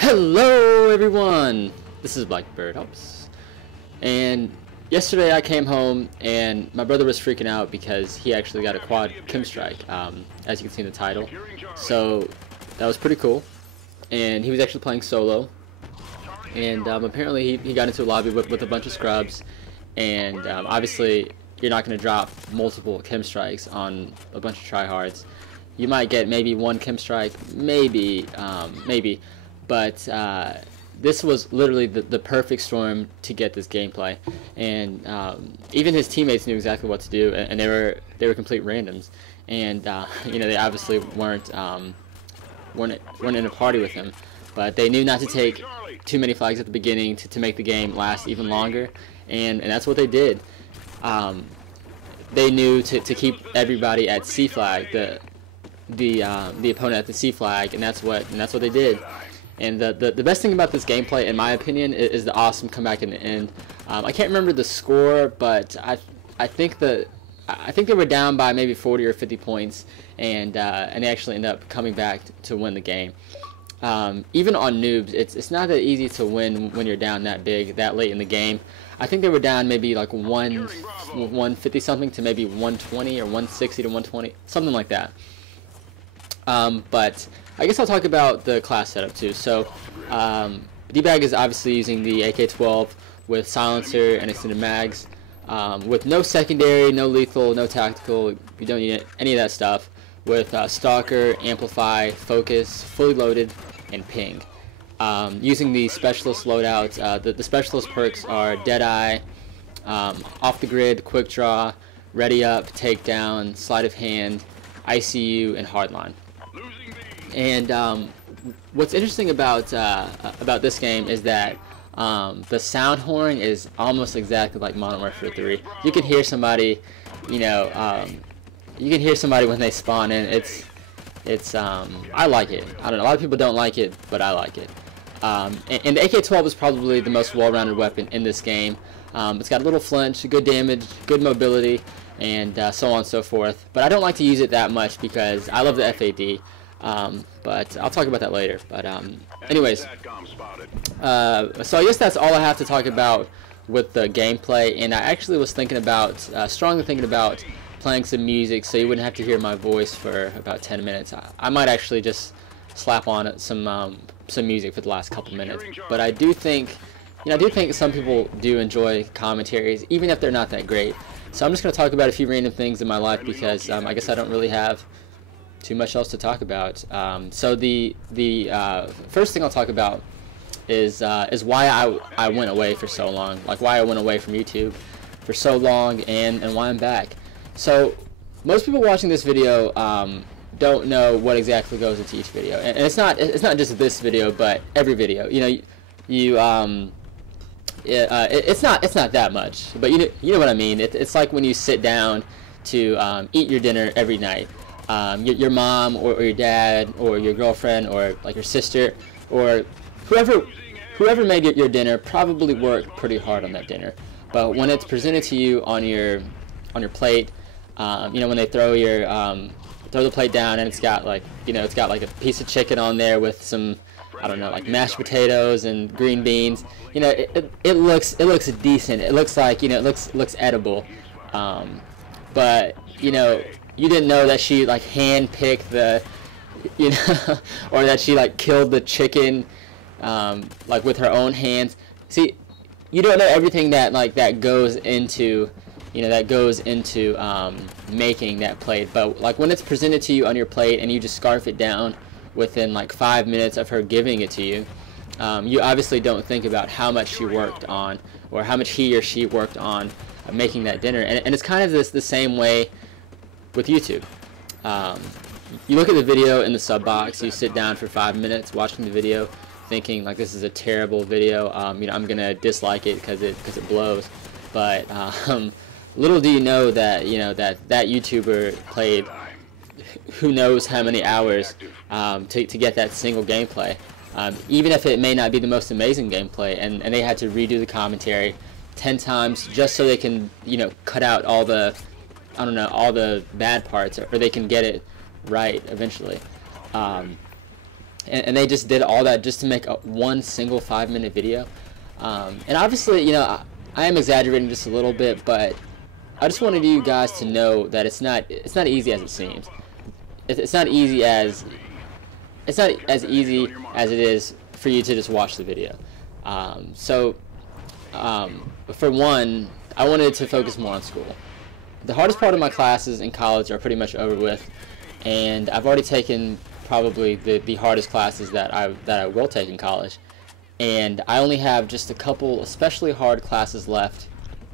Hello everyone, this is Blackbird Helps, and yesterday I came home and my brother was freaking out because he actually got a quad KEM strike, as you can see in the title. So that was pretty cool, and he was actually playing solo, and apparently he got into a lobby with a bunch of scrubs, and obviously you're not going to drop multiple KEM strikes on a bunch of tryhards. You might get maybe one KEM strike, maybe, but this was literally the perfect storm to get this gameplay, and even his teammates knew exactly what to do, and they were complete randoms, and you know, they obviously weren't in a party with him, but they knew not to take too many flags at the beginning to make the game last even longer, and that's what they did. They knew to keep everybody at C flag, the opponent at the C flag, and that's what they did. And the best thing about this gameplay, in my opinion, is the awesome comeback in the end. I can't remember the score, but I think they were down by maybe 40 or 50 points, and they actually end up coming back to win the game. Even on noobs, it's not that easy to win when you're down that big, that late in the game. I think they were down maybe like 150 something to maybe 120 or 160 to 120, something like that. But I guess I'll talk about the class setup too. So D-Bag is obviously using the AK-12 with silencer and extended mags, with no secondary, no lethal, no tactical. You don't need any of that stuff. With stalker, amplify, focus, fully loaded, and ping. Using the specialist loadouts, the specialist perks are Deadeye, off the grid, quick draw, ready up, takedown, sleight of hand, ICU, and hardline. And what's interesting about this game is that the sound horn is almost exactly like Modern Warfare 3. You can hear somebody, you know, you can hear somebody when they spawn in. It's I like it. I don't know. A lot of people don't like it, but I like it. And the AK-12 is probably the most well-rounded weapon in this game. It's got a little flinch, good damage, good mobility, and so on and so forth. But I don't like to use it that much because I love the FAD. But I'll talk about that later. But anyways, so I guess that's all I have to talk about with the gameplay. And I actually was thinking about, strongly thinking about playing some music so you wouldn't have to hear my voice for about 10 minutes. I might actually just slap on some music for the last couple minutes. But I do think, you know, I do think some people do enjoy commentaries, even if they're not that great. So I'm just going to talk about a few random things in my life because I guess I don't really have too much else to talk about. So the first thing I'll talk about is why I went away for so long, like why I went away from YouTube for so long, and why I'm back. So most people watching this video don't know what exactly goes into each video, and it's not just this video, but every video. You know, it's not that much, but you know what I mean. It's like when you sit down to eat your dinner every night. Your mom or your dad or your girlfriend or like your sister or whoever made your dinner probably worked pretty hard on that dinner. But when it's presented to you on your plate, you know, when they throw the plate down and it's got like, you know, it's got like a piece of chicken on there with some, I don't know, like mashed potatoes and green beans. You know, it looks decent. It looks like, you know, it looks edible. But you know, you didn't know that she like hand-picked the, you know, or that she like killed the chicken, like with her own hands. See, you don't know everything that goes into, you know, making that plate. But like when it's presented to you on your plate and you just scarf it down within like 5 minutes of her giving it to you, you obviously don't think about how much she worked on, or how much he or she worked on making that dinner. And it's kind of the same way with YouTube. You look at the video in the sub box, you sit down for 5 minutes watching the video thinking like this is a terrible video, you know, I'm gonna dislike it because it blows. But little do you know that, you know, that YouTuber played who knows how many hours to get that single gameplay, even if it may not be the most amazing gameplay, and they had to redo the commentary 10 times just so they can, you know, cut out all the, I don't know, all the bad parts, or they can get it right eventually. and they just did all that just to make one single 5-minute video. And obviously, you know, I am exaggerating just a little bit, but I just wanted you guys to know that it's not easy as it seems. It's not easy as easy as it is for you to just watch the video. For one, I wanted to focus more on school. The hardest part of my classes in college are pretty much over with, and I've already taken probably the hardest classes that I will take in college, and I only have just a couple especially hard classes left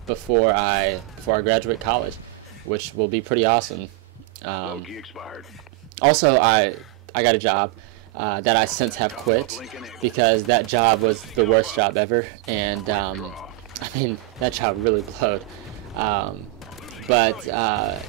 before I graduate college, which will be pretty awesome. Also, I got a job that I since have quit because that job was the worst job ever, and I mean, that job really blowed. But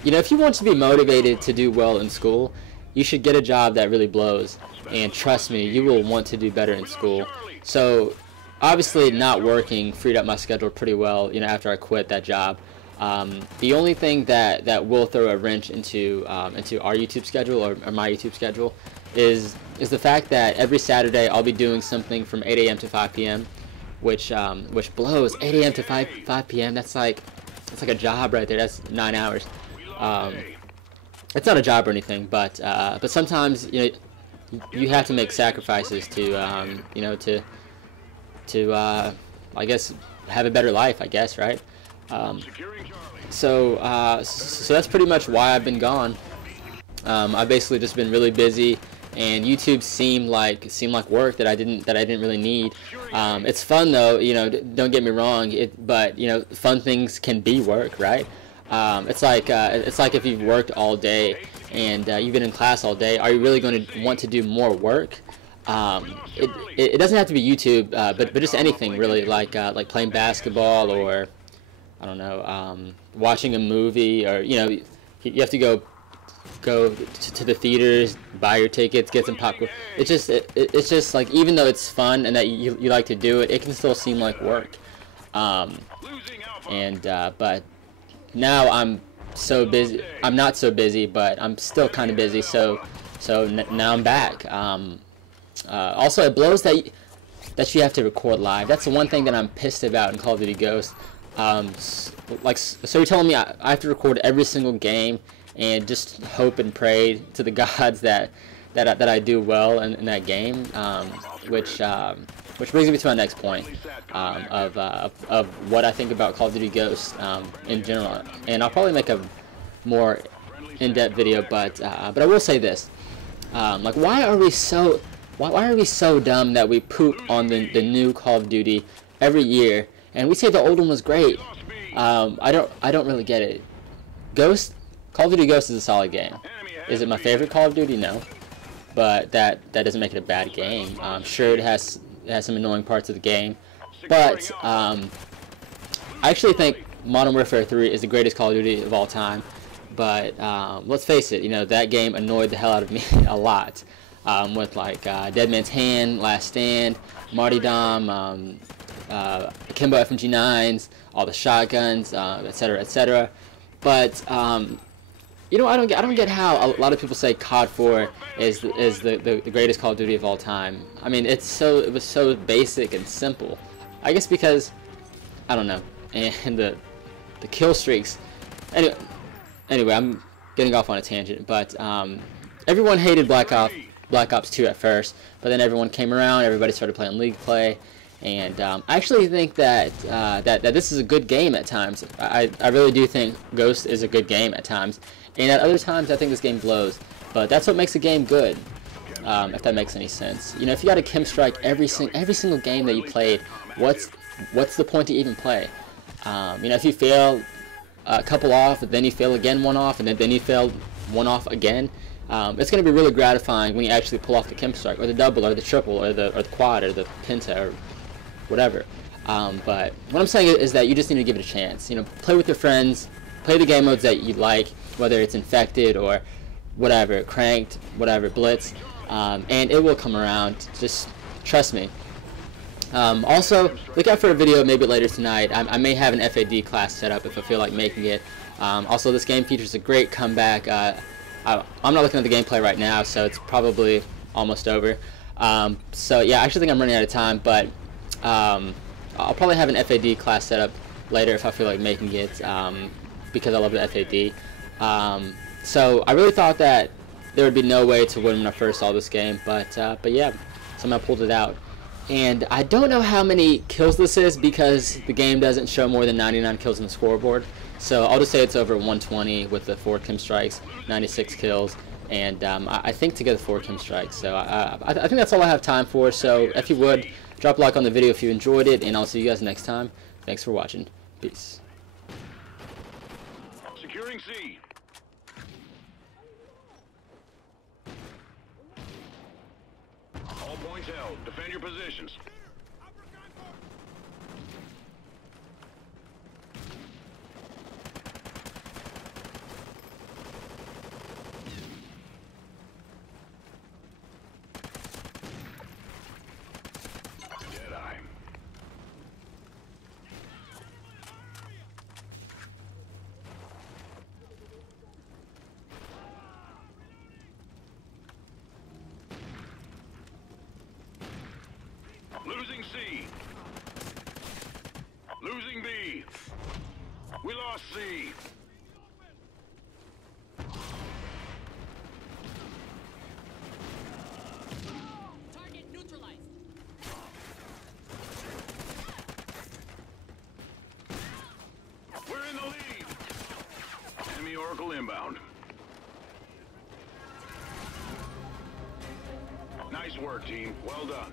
you know, if you want to be motivated to do well in school, you should get a job that really blows, and trust me, you will want to do better in school. So obviously not working freed up my schedule pretty well, you know, after I quit that job. The only thing that will throw a wrench into our YouTube schedule or my YouTube schedule is the fact that every Saturday I'll be doing something from 8 a.m. to 5 p.m. which blows. 8 a.m. to 5 p.m. That's like a job right there. That's 9 hours. It's not a job or anything, but sometimes, you know, you have to make sacrifices to you know, to I guess have a better life, I guess, right? So that's pretty much why I've been gone. I've basically just been really busy, and YouTube seemed like work that I didn't really need. It's fun though, you know. Don't get me wrong. But you know, fun things can be work, right? It's like if you've worked all day and you've been in class all day, are you really going to want to do more work? It doesn't have to be YouTube, but just anything really, like playing basketball, or I don't know, watching a movie, or you know, you have to go to the theaters, buy your tickets, get some popcorn. It's just like, even though it's fun and that you like to do it, it can still seem like work. But now I'm so busy. I'm not so busy, but I'm still kind of busy. So now I'm back. Also, it blows that you have to record live. That's the one thing that I'm pissed about in Call of Duty Ghosts. So you're telling me I have to record every single game and just hope and pray to the gods that I do well in that game, which brings me to my next point of what I think about Call of Duty Ghosts in general. And I'll probably make a more in-depth video, but I will say this: like, why are we so dumb that we poop on the new Call of Duty every year, and we say the old one was great? I don't really get it. Call of Duty Ghosts is a solid game. Is it my favorite Call of Duty? No, but that doesn't make it a bad game. Sure, it has some annoying parts of the game, but I actually think Modern Warfare 3 is the greatest Call of Duty of all time. But let's face it, you know, that game annoyed the hell out of me a lot, with like Dead Man's Hand, Last Stand, Martyrdom, Akimbo FMG9s, all the shotguns, etc., etc. But you know, I don't get how a lot of people say COD 4 is the greatest Call of Duty of all time. I mean, it was so basic and simple. I guess because, I don't know, and the kill streaks. Anyway, I'm getting off on a tangent, but everyone hated Black Ops 2 at first, but then everyone came around, everybody started playing League play, and I actually think that this is a good game at times. I really do think Ghost is a good game at times, and at other times I think this game blows, but that's what makes a game good, if that makes any sense. You know, if you got a KEM strike every single game that you played, what's the point to even play? You know, if you fail a couple off, then you fail again one off, and then you fail one off again, it's going to be really gratifying when you actually pull off the KEM strike, or the double, or the triple, or the quad, or the penta, or whatever. But what I'm saying is that you just need to give it a chance. You know, play with your friends, play the game modes that you like, whether it's infected or whatever, cranked, whatever, blitz, and it will come around. Just trust me. Also, look out for a video maybe later tonight. I may have an FAD class set up if I feel like making it. Also, this game features a great comeback. I'm not looking at the gameplay right now, so it's probably almost over. So yeah, I actually think I'm running out of time, but I'll probably have an FAD class set up later if I feel like making it, because I love the FAD. So I really thought that there would be no way to win when I first saw this game, but yeah, somehow pulled it out. And I don't know how many kills this is because the game doesn't show more than 99 kills on the scoreboard. So I'll just say it's over 120 with the 4 KEM strikes, 96 kills, and I think to get the 4 KEM strikes. So I think that's all I have time for. So if you would, drop a like on the video if you enjoyed it, and I'll see you guys next time. Thanks for watching. Peace. Securing C. All points held. Defend your positions. Jedi. Losing C. Losing B. We lost C. Target neutralized. We're in the lead. Enemy Oracle inbound. Nice work, team. Well done.